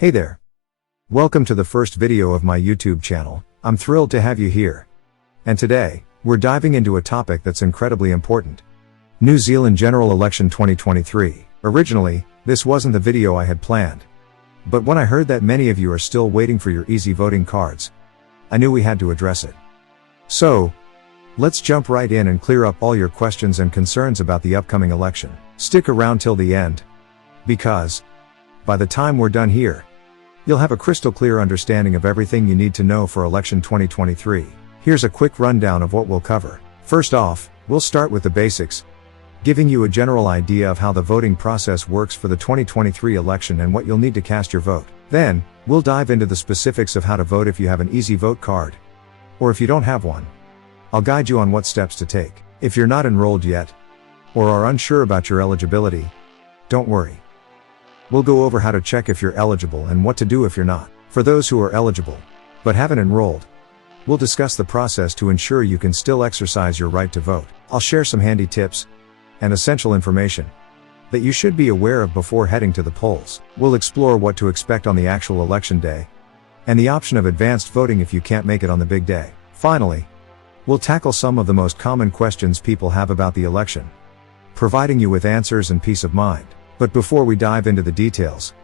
Hey there. Welcome to the first video of my YouTube channel. I'm thrilled to have you here. And today, we're diving into a topic that's incredibly important. New Zealand General Election 2023. Originally, this wasn't the video I had planned. But when I heard that many of you are still waiting for your easy voting cards, I knew we had to address it. So, let's jump right in and clear up all your questions and concerns about the upcoming election. Stick around till the end, because by the time we're done here, you'll have a crystal clear understanding of everything you need to know for election 2023. Here's a quick rundown of what we'll cover. First off, we'll start with the basics, giving you a general idea of how the voting process works for the 2023 election and what you'll need to cast your vote. Then, we'll dive into the specifics of how to vote if you have an easy vote card, or if you don't have one. I'll guide you on what steps to take. If you're not enrolled yet, or are unsure about your eligibility, don't worry. We'll go over how to check if you're eligible and what to do if you're not. For those who are eligible, but haven't enrolled, we'll discuss the process to ensure you can still exercise your right to vote. I'll share some handy tips and essential information that you should be aware of before heading to the polls. We'll explore what to expect on the actual election day, and the option of advanced voting if you can't make it on the big day. Finally, we'll tackle some of the most common questions people have about the election, providing you with answers and peace of mind. But before we dive into the details,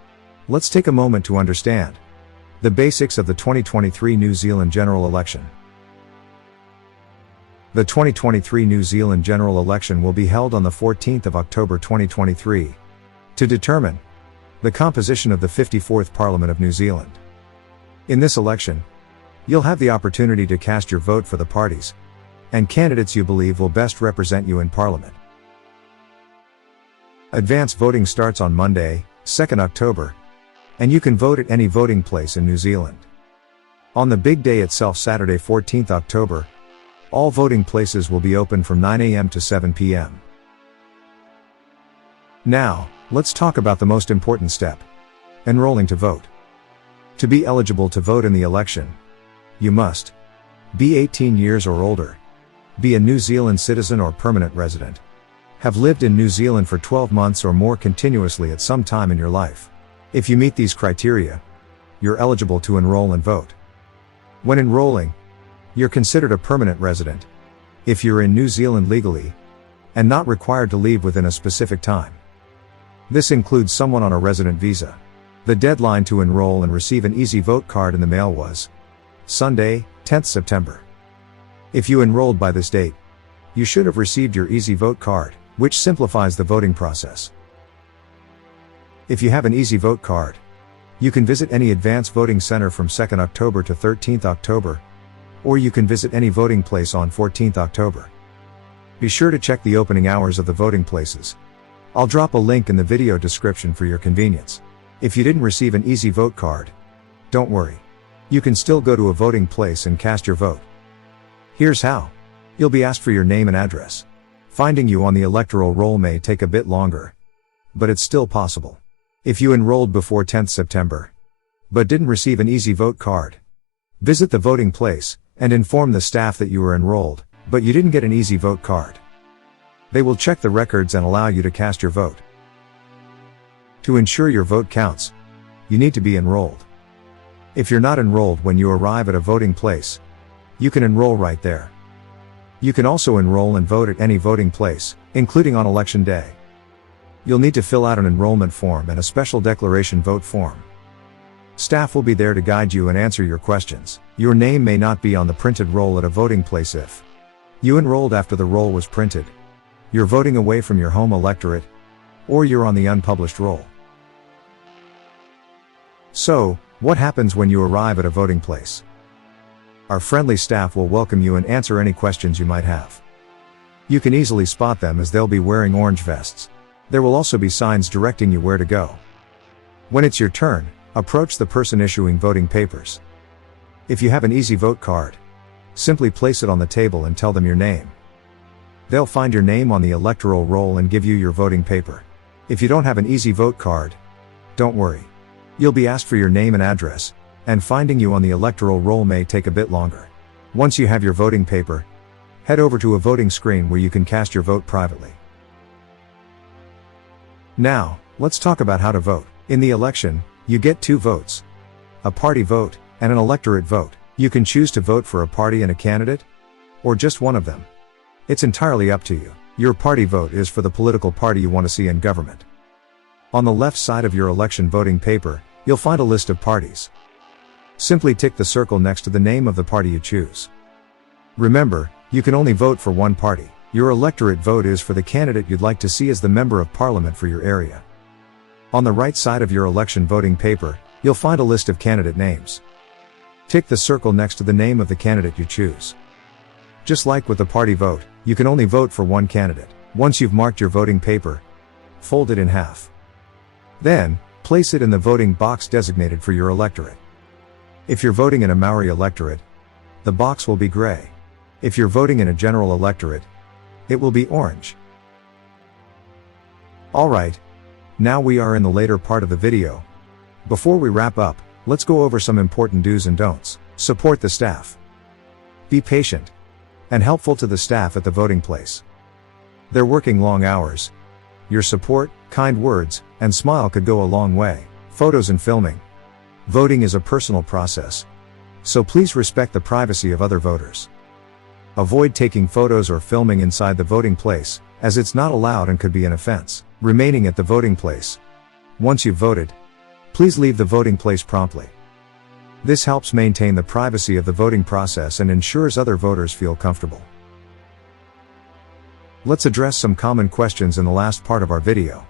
let's take a moment to understand the basics of the 2023 New Zealand general election. The 2023 New Zealand general election will be held on the 14th of October 2023 to determine the composition of the 54th Parliament of New Zealand. In this election, you'll have the opportunity to cast your vote for the parties and candidates you believe will best represent you in Parliament. Advance voting starts on Monday, 2nd October, and you can vote at any voting place in New Zealand. On the big day itself, Saturday 14th October, all voting places will be open from 9 a.m. to 7 p.m. Now, let's talk about the most important step: enrolling to vote. To be eligible to vote in the election, you must be 18 years or older, be a New Zealand citizen or permanent resident, have lived in New Zealand for 12 months or more continuously at some time in your life. If you meet these criteria, you're eligible to enroll and vote. When enrolling, you're considered a permanent resident if you're in New Zealand legally and not required to leave within a specific time. This includes someone on a resident visa. The deadline to enroll and receive an easy vote card in the mail was Sunday, 10th September. If you enrolled by this date, you should have received your easy vote card, which simplifies the voting process. If you have an easy vote card, you can visit any advance voting center from 2nd October to 13th October, or you can visit any voting place on 14th October. Be sure to check the opening hours of the voting places. I'll drop a link in the video description for your convenience. If you didn't receive an easy vote card, don't worry. You can still go to a voting place and cast your vote. Here's how. You'll be asked for your name and address. Finding you on the electoral roll may take a bit longer, but it's still possible. If you enrolled before 10th September, but didn't receive an easy vote card, visit the voting place and inform the staff that you were enrolled, but you didn't get an easy vote card. They will check the records and allow you to cast your vote. To ensure your vote counts, you need to be enrolled. If you're not enrolled when you arrive at a voting place, you can enroll right there. You can also enroll and vote at any voting place, including on election day. You'll need to fill out an enrollment form and a special declaration vote form. Staff will be there to guide you and answer your questions. Your name may not be on the printed roll at a voting place if you enrolled after the roll was printed, you're voting away from your home electorate, or you're on the unpublished roll. So, what happens when you arrive at a voting place? Our friendly staff will welcome you and answer any questions you might have. You can easily spot them as they'll be wearing orange vests. There will also be signs directing you where to go. When it's your turn, approach the person issuing voting papers. If you have an easy vote card, simply place it on the table and tell them your name. They'll find your name on the electoral roll and give you your voting paper. If you don't have an easy vote card, don't worry. You'll be asked for your name and address, and finding you on the electoral roll may take a bit longer. Once you have your voting paper, head over to a voting screen where you can cast your vote privately. Now, let's talk about how to vote. In the election, You get 2 votes. A party vote, and an electorate vote. You can choose to vote for a party and a candidate, or just one of them. It's entirely up to you. Your party vote is for the political party you want to see in government. On the left side of your election voting paper, you'll find a list of parties. Simply tick the circle next to the name of the party you choose. Remember, you can only vote for one party. Your electorate vote is for the candidate you'd like to see as the member of parliament for your area. On the right side of your election voting paper, you'll find a list of candidate names. Tick the circle next to the name of the candidate you choose. Just like with the party vote, you can only vote for one candidate. Once you've marked your voting paper, fold it in half. Then, place it in the voting box designated for your electorate. If you're voting in a Maori electorate, the box will be gray. If you're voting in a general electorate, it will be orange. Alright, now we are in the later part of the video. Before we wrap up, let's go over some important do's and don'ts. Support the staff. Be patient and helpful to the staff at the voting place. They're working long hours. Your support, kind words, and smile could go a long way. Photos and filming. Voting is a personal process, so please respect the privacy of other voters. Avoid taking photos or filming inside the voting place, as it's not allowed and could be an offense. Remaining at the voting place. Once you've voted, please leave the voting place promptly. This helps maintain the privacy of the voting process and ensures other voters feel comfortable. Let's address some common questions in the last part of our video.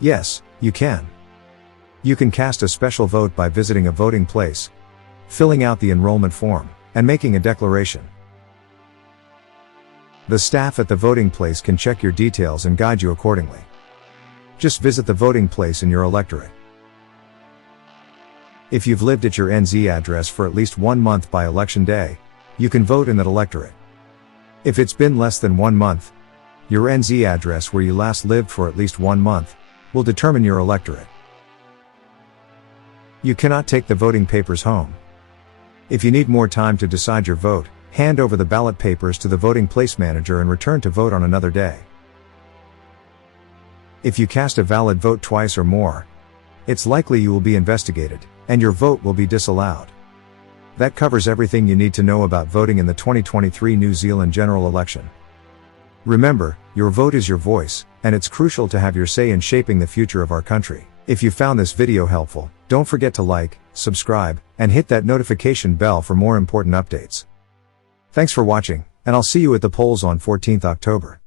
Yes, you can. You can cast a special vote by visiting a voting place, filling out the enrollment form, and making a declaration. The staff at the voting place can check your details and guide you accordingly. Just visit the voting place in your electorate. If you've lived at your NZ address for at least 1 month by election day, you can vote in that electorate. If it's been less than 1 month, your NZ address where you last lived for at least 1 month will determine your electorate. You cannot take the voting papers home. If you need more time to decide your vote, hand over the ballot papers to the voting place manager and return to vote on another day. If you cast a valid vote twice or more, it's likely you will be investigated, and your vote will be disallowed. That covers everything you need to know about voting in the 2023 New Zealand general election. Remember, your vote is your voice, and it's crucial to have your say in shaping the future of our country. If you found this video helpful, don't forget to like, subscribe, and hit that notification bell for more important updates. Thanks for watching, and I'll see you at the polls on 14th October.